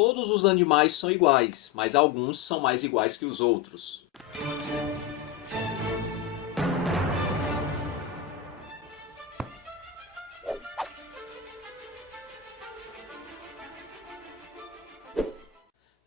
Todos os animais são iguais, mas alguns são mais iguais que os outros.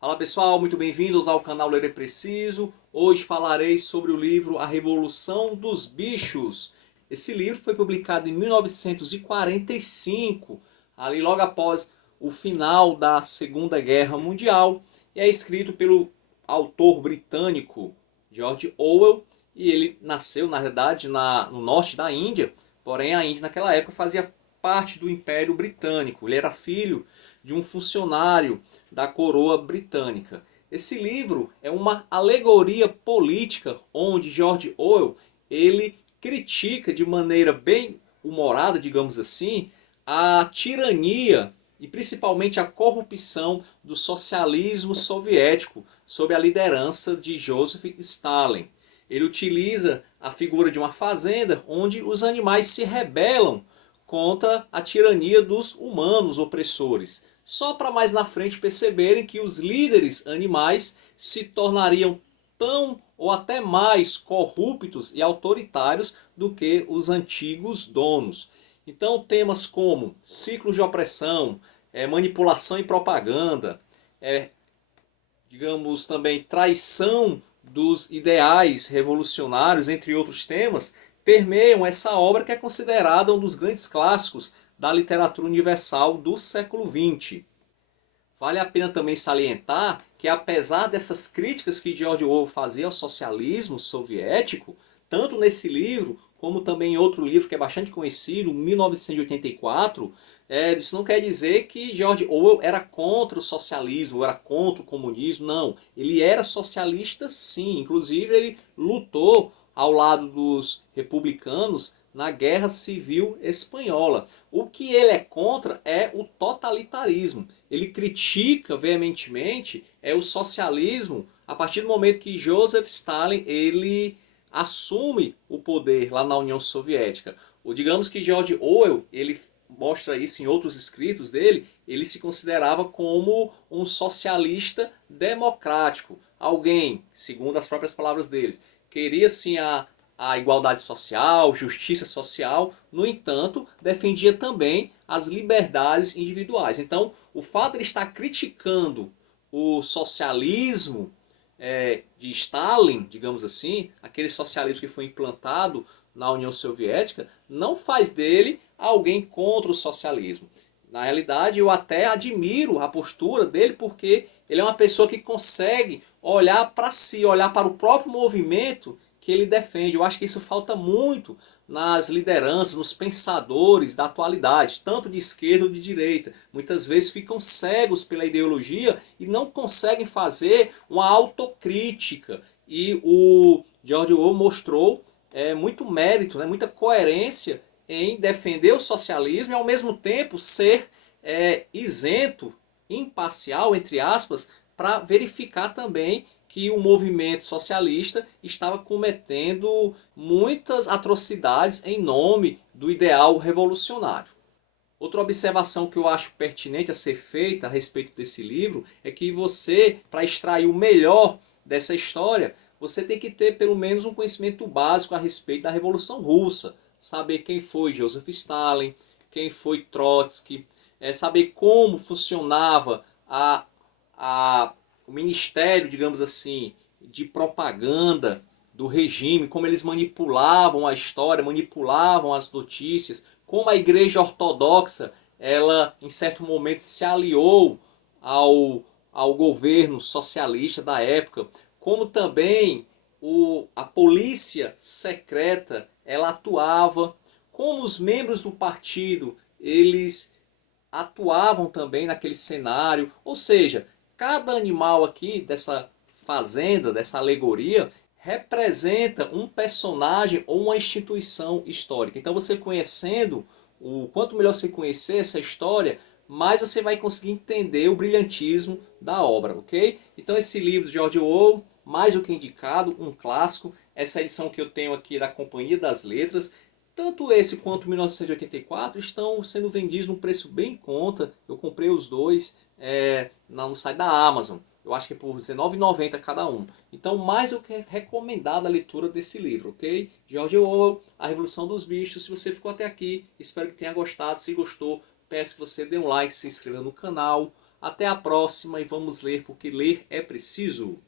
Fala pessoal, muito bem-vindos ao canal Ler é Preciso. Hoje falarei sobre o livro A Revolução dos Bichos. Esse livro foi publicado em 1945, ali logo após o final da Segunda Guerra Mundial, e é escrito pelo autor britânico George Orwell, e ele nasceu, na verdade, no norte da Índia, porém a Índia naquela época fazia parte do Império Britânico. Ele era filho de um funcionário da coroa britânica. Esse livro é uma alegoria política onde George Orwell ele critica de maneira bem humorada, digamos assim, a tirania e principalmente a corrupção do socialismo soviético sob a liderança de Joseph Stalin. Ele utiliza a figura de uma fazenda onde os animais se rebelam contra a tirania dos humanos opressores, só para mais na frente perceberem que os líderes animais se tornariam tão ou até mais corruptos e autoritários do que os antigos donos. Então temas como ciclos de opressão, manipulação e propaganda, digamos também traição dos ideais revolucionários, entre outros temas, permeiam essa obra que é considerada um dos grandes clássicos da literatura universal do século XX. Vale a pena também salientar que, apesar dessas críticas que George Orwell fazia ao socialismo soviético, tanto nesse livro como também em outro livro que é bastante conhecido, 1984, isso não quer dizer que George Orwell era contra o socialismo, era contra o comunismo, não. Ele era socialista sim, inclusive ele lutou ao lado dos republicanos na Guerra Civil Espanhola. O que ele é contra é o totalitarismo. Ele critica veementemente o socialismo a partir do momento que Joseph Stalin ele assume o poder lá na União Soviética. Ou digamos que George Orwell ele mostra isso em outros escritos dele, ele se considerava como um socialista democrático. Alguém, segundo as próprias palavras dele, queria sim a igualdade social, justiça social, no entanto, defendia também as liberdades individuais. Então, o fato de ele estar criticando o socialismo de Stalin, digamos assim, aquele socialismo que foi implantado na União Soviética, não faz dele alguém contra o socialismo. Na realidade, eu até admiro a postura dele, porque ele é uma pessoa que consegue olhar para si, olhar para o próprio movimento que ele defende. Eu acho que isso falta muito nas lideranças, nos pensadores da atualidade, tanto de esquerda ou de direita. Muitas vezes ficam cegos pela ideologia e não conseguem fazer uma autocrítica. E o George Orwell mostrou muito mérito, muita coerência em defender o socialismo e ao mesmo tempo ser isento, imparcial, entre aspas, para verificar também que o movimento socialista estava cometendo muitas atrocidades em nome do ideal revolucionário. Outra observação que eu acho pertinente a ser feita a respeito desse livro é que você, para extrair o melhor dessa história, você tem que ter pelo menos um conhecimento básico a respeito da Revolução Russa. Saber quem foi Joseph Stalin, quem foi Trotsky, saber como funcionava o ministério, digamos assim, de propaganda do regime, como eles manipulavam a história, manipulavam as notícias, como a Igreja Ortodoxa, ela em certo momento se aliou ao governo socialista da época, como também a polícia secreta ela atuava, como os membros do partido eles atuavam também naquele cenário, ou seja, cada animal aqui dessa fazenda, dessa alegoria, representa um personagem ou uma instituição histórica. Então você conhecendo, quanto melhor você conhecer essa história, mais você vai conseguir entender o brilhantismo da obra, ok? Então esse livro de George Orwell, mais do que indicado, um clássico. Essa edição que eu tenho aqui da Companhia das Letras, tanto esse quanto 1984 estão sendo vendidos num preço bem em conta. Eu comprei os dois, no site da Amazon. Eu acho que é por R$19,90 cada um. Então, mais do que recomendada a leitura desse livro, ok? George Orwell, A Revolução dos Bichos. Se você ficou até aqui, espero que tenha gostado. Se gostou, peço que você dê um like, se inscreva no canal. Até a próxima e vamos ler, porque ler é preciso.